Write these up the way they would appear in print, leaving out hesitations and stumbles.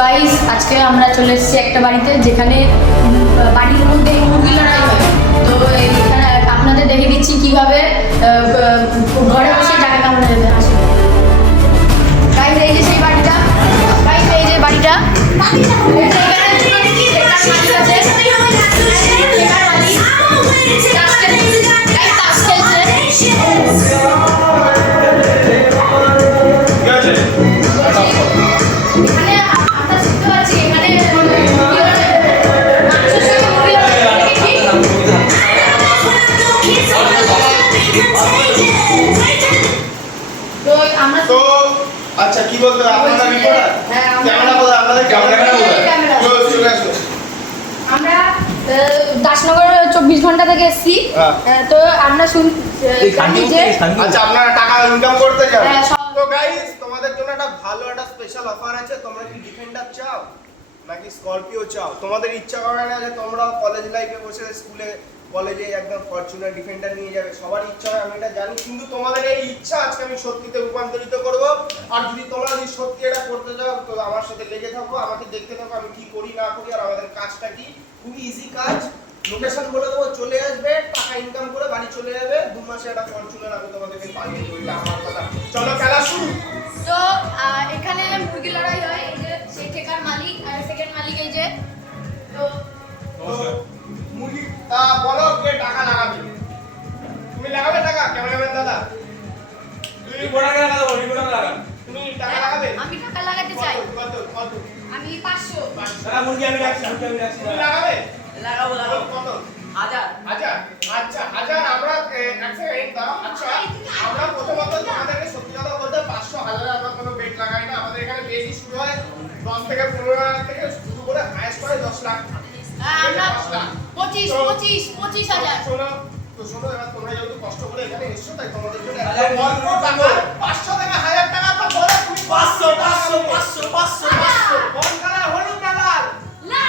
Guys আজকে আমরা চলে এসেছি একটা বাড়িতে যেখানে বাড়ির মধ্যে মুরগি লড়াই হয়। তো এখানে আপনাদের দেখে দিচ্ছি কিভাবে ঘরে বসে টাকা কামানো যাবে। আসে গাইস, এই যে সেই বাড়িটা, গাইস এই যে বাড়িটা, আচ্ছা কি বলতে আপনারা রিপোর্টার? হ্যাঁ, ক্যামেরা বলে আপনাদের ক্যামেরা চলে আসো। আমরা দাসনগর 24 ঘন্টা থেকে এসেছি। তো আমরা জানি যে আচ্ছা আপনারা টাকা ইনকাম করতে চান। হ্যাঁ, তো গাইস তোমাদের জন্য একটা ভালো একটা স্পেশাল অফার আছে। তোমরা কি ডিফেন্ডার চাও নাকি স্করপিও চাও? তোমাদের ইচ্ছা করে না যে তোমরা কলেজ লাইফে বসে স্কুলে কলেজে একদম ফরচুনার ডিফেন্ডার নিয়ে যাবে? সবার ইচ্ছা হয়, আমি এটা জানি, কিন্তু তোমাদের এই ইচ্ছা আজকে আমি সত্যিতে রূপান্তরিত করব। আর তোমরা যদি সত্যি এটা করতে চাও তো আমার সাথে লেগে থাকো, আমাকে দেখতে থাকো আমি কি করি না করি। আর আমাদের কাজটা কি, খুবই ইজি কাজ। লোকেশন বলে দেবো, চলে আসবে, টাকা ইনকাম করে বাড়ি চলে যাবে। 2 মাসে একটা ফরচুনার আমি তোমাদেরকে পাঠিয়ে দেবো। এটা আমার কথা। চলো খেলা শুরু। তো এখানে মুরগি লড়াই হয়। এই যে সেই ঠেকার মালিক আর সেকেন্ড মালিক এই যে। তো মুরগি বলো কে টাকা লাগাবে? তুমি লাগাবে টাকা? ক্যামেরাম্যান দাদা তুমি বড় টাকা লাগাবো, রিপোর্টার লাগান। তুমি টাকা লাগাবে? আমি টাকা লাগাতে চাই। কত কত? আমি 500 টাকা মুরগি আমি রাখছি, তুমি লাগাবে? লাগাবো কত? 1000 1000? আচ্ছা 1000 আমরা এক সেকেন্ড দাও। আচ্ছা আমরা প্রথমত তোমাদেরকে সত্যি কথা বলতে 500 1000 আমরা কোনো বেট লাগাই না। আমাদের এখানে বেশি শুরু হয় 10 থেকে 15 লাখ থেকে শুরু করে হাইয়েস্ট করে 10 লাখ। আমরা 25,000। শোনো এবার তোমরা যেহেতু কষ্ট করে এখানে এসছো তাই তোমাদের জন্য অল্প টাকা 500 টাকা 1000 টাকা তো বলো তুমি 500 কোন কালার? হলুদ কালার না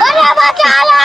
Hola, bacala!